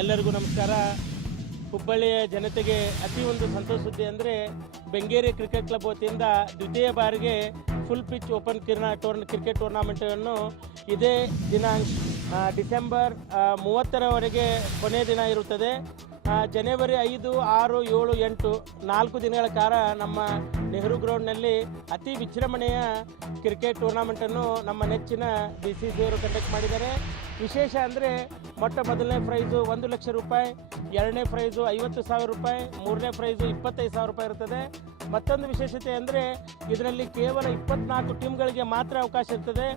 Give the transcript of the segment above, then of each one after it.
ಎಲ್ಲರಿಗೂ ನಮಸ್ಕಾರ. ಹುಬ್ಬಳ್ಳಿಯ ಜನತೆಗೆ ಅತಿ ಒಂದು ಸಂತೋಷ ಸುದ್ದಿ ಅಂದರೆ ಬೆಂಗೇರಿ ಕ್ರಿಕೆಟ್ ಕ್ಲಬ್ ವತಿಯಿಂದ ದ್ವಿತೀಯ ಬಾರಿಗೆ ಫುಲ್ ಪಿಚ್ ಓಪನ್ ಕಿರಣ ಟೂರ್ನ ಕ್ರಿಕೆಟ್ ಟೂರ್ನಾಮೆಂಟನ್ನು ಇದೇ ದಿನಾಂಕ ಡಿಸೆಂಬರ್ ಮೂವತ್ತರವರೆಗೆ ಕೊನೆಯ ದಿನ ಇರುತ್ತದೆ. ಜನವರಿ ಐದು, ಆರು, ಏಳು, ಎಂಟು, ನಾಲ್ಕು ದಿನಗಳ ಕಾಲ ನಮ್ಮ ನೆಹರು ಗ್ರೌಂಡ್ನಲ್ಲಿ ಅತಿ ವಿಜೃಂಭಣೆಯ ಕ್ರಿಕೆಟ್ ಟೂರ್ನಾಮೆಂಟನ್ನು ನಮ್ಮ ನೆಚ್ಚಿನ ಬಿ ಸಿ ಸಿ ಅವರು ಕಂಡಕ್ಟ್ ಮಾಡಿದ್ದಾರೆ. ವಿಶೇಷ ಅಂದರೆ ಮೊಟ್ಟ ಮೊದಲನೇ ಪ್ರೈಸು ಒಂದು ಲಕ್ಷ ರೂಪಾಯಿ, ಎರಡನೇ ಪ್ರೈಸು ಐವತ್ತು ಸಾವಿರ ರೂಪಾಯಿ, ಮೂರನೇ ಪ್ರೈಸು ಇಪ್ಪತ್ತೈದು ಸಾವಿರ ರೂಪಾಯಿ ಇರ್ತದೆ. ಮತ್ತೊಂದು ವಿಶೇಷತೆ ಅಂದರೆ ಇದರಲ್ಲಿ ಕೇವಲ ಇಪ್ಪತ್ನಾಲ್ಕು ಟೀಮ್ಗಳಿಗೆ ಮಾತ್ರ ಅವಕಾಶ ಇರ್ತದೆ.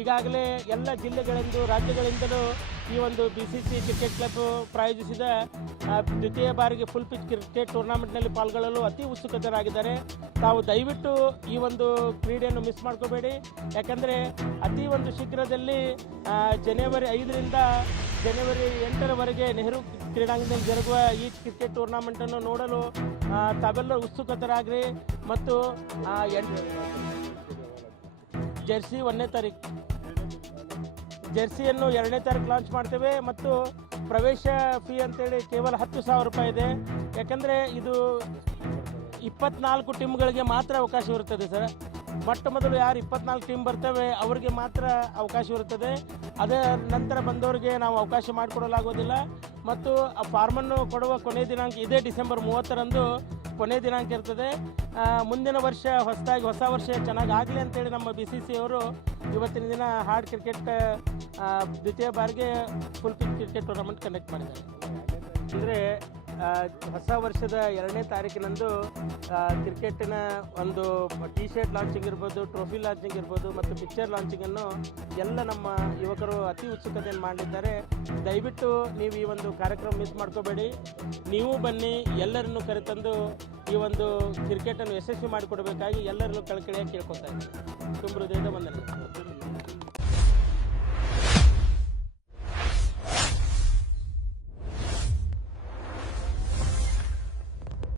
ಈಗಾಗಲೇ ಎಲ್ಲ ಜಿಲ್ಲೆಗಳಿಂದ ರಾಜ್ಯಗಳಿಂದಲೂ ಈ ಒಂದು B C C cricket club ಪ್ರಾಯೋಜಿಸಿದ ದ್ವಿತೀಯ ಬಾರಿಗೆ ಫುಲ್ ಪಿಚ್ ಕ್ರಿಕೆಟ್ ಟೂರ್ನಾಮೆಂಟ್ನಲ್ಲಿ ಪಾಲ್ಗೊಳ್ಳಲು ಅತಿ ಉತ್ಸುಕತರಾಗಿದ್ದಾರೆ ತಾವು ದಯವಿಟ್ಟು ಈ ಒಂದು ಕ್ರೀಡೆಯನ್ನು ಮಿಸ್ ಮಾಡ್ಕೋಬೇಡಿ. ಯಾಕಂದರೆ ಅತಿ ಒಂದು ಶೀಘ್ರದಲ್ಲಿ ಜನವರಿ ಐದರಿಂದ ಜನವರಿ ಎಂಟರವರೆಗೆ ನೆಹರು ಕ್ರೀಡಾಂಗಣದಲ್ಲಿ ಜರುಗುವ ಈ ಕ್ರಿಕೆಟ್ ಟೂರ್ನಾಮೆಂಟನ್ನು ನೋಡಲು ತಾವೆಲ್ಲರೂ ತಾವೆಲ್ಲ ಉತ್ಸುಕತರಾಗ್ರಿ ಮತ್ತು ಎಂಟು ಜೆರ್ಸಿ ಒಂದನೇ ತಾರೀಕು. ಜೆರ್ಸಿಯನ್ನು ಎರಡನೇ ತಾರೀಕು ಲಾಂಚ್ ಮಾಡ್ತೇವೆ ಮತ್ತು ಪ್ರವೇಶ ಫೀ ಅಂತೇಳಿ ಕೇವಲ ಹತ್ತು ಸಾವಿರ ರೂಪಾಯಿ ಇದೆ. ಯಾಕಂದರೆ ಇದು ಇಪ್ಪತ್ನಾಲ್ಕು ಟೀಮ್ಗಳಿಗೆ ಮಾತ್ರ ಅವಕಾಶ ಇರುತ್ತದೆ ಸರ್. ಮೊಟ್ಟ ಮೊದಲು ಯಾರು ಇಪ್ಪತ್ನಾಲ್ಕು ಟೀಮ್ ಬರ್ತವೆ, ಅವರಿಗೆ ಮಾತ್ರ ಅವಕಾಶ ಇರುತ್ತದೆ. ಅದರ ನಂತರ ಬಂದವರಿಗೆ ನಾವು ಅವಕಾಶ ಮಾಡಿಕೊಡಲಾಗೋದಿಲ್ಲ ಮತ್ತು ಆ ಫಾರ್ಮನ್ನು ಕೊಡುವ ಕೊನೆಯ ದಿನಾಂಕ ಇದೇ ಡಿಸೆಂಬರ್ ಮೂವತ್ತರಂದು ಕೊನೆಯ ದಿನಾಂಕ ಇರ್ತದೆ. ಮುಂದಿನ ವರ್ಷ ಹೊಸದಾಗಿ ಹೊಸ ವರ್ಷ ಚೆನ್ನಾಗಿ ಆಗಲಿ ಅಂತೇಳಿ ನಮ್ಮ ಬಿ ಸಿ ಸಿ ಅವರು ಇವತ್ತಿನ ದಿನ ಹಾರ್ಡ್ ಕ್ರಿಕೆಟ್ ದ್ವಿತೀಯ ಬಾರಿಗೆ full pitch cricket tournament conduct ಮಾಡಿದ್ದಾರೆ. ಅಂದರೆ ಹೊಸ ವರ್ಷದ ಎರಡನೇ ತಾರೀಕಿನಂದು ಕ್ರಿಕೆಟಿನ ಒಂದು ಟಿ ಶರ್ಟ್ ಲಾಂಚಿಂಗ್ ಇರ್ಬೋದು ಟ್ರೋಫಿ ಲಾಂಚಿಂಗ್ ಇರ್ಬೋದು ಮತ್ತು ಪಿಕ್ಚರ್ ಲಾಂಚಿಂಗನ್ನು ಎಲ್ಲ ನಮ್ಮ ಯುವಕರು ಅತಿ ಉತ್ಸುಕತೆಯನ್ನು ಮಾಡಿದ್ದಾರೆ. ದಯವಿಟ್ಟು ನೀವು ಈ ಒಂದು ಕಾರ್ಯಕ್ರಮ ಮಿಸ್ ಮಾಡ್ಕೋಬೇಡಿ. ನೀವು ಬನ್ನಿ, ಎಲ್ಲರನ್ನು ಕರೆತಂದು ಈ ಒಂದು ಕ್ರಿಕೆಟನ್ನು ಯಶಸ್ವಿ ಮಾಡಿಕೊಡಬೇಕಾಗಿ ಎಲ್ಲರನ್ನು ಕಳಕಳಿಯಾಗಿ ಕೇಳ್ಕೊತಾ ಇದ್ದೀನಿ. ತುಂಬ ಹೃದಯದ ವಂದನೆಗಳು.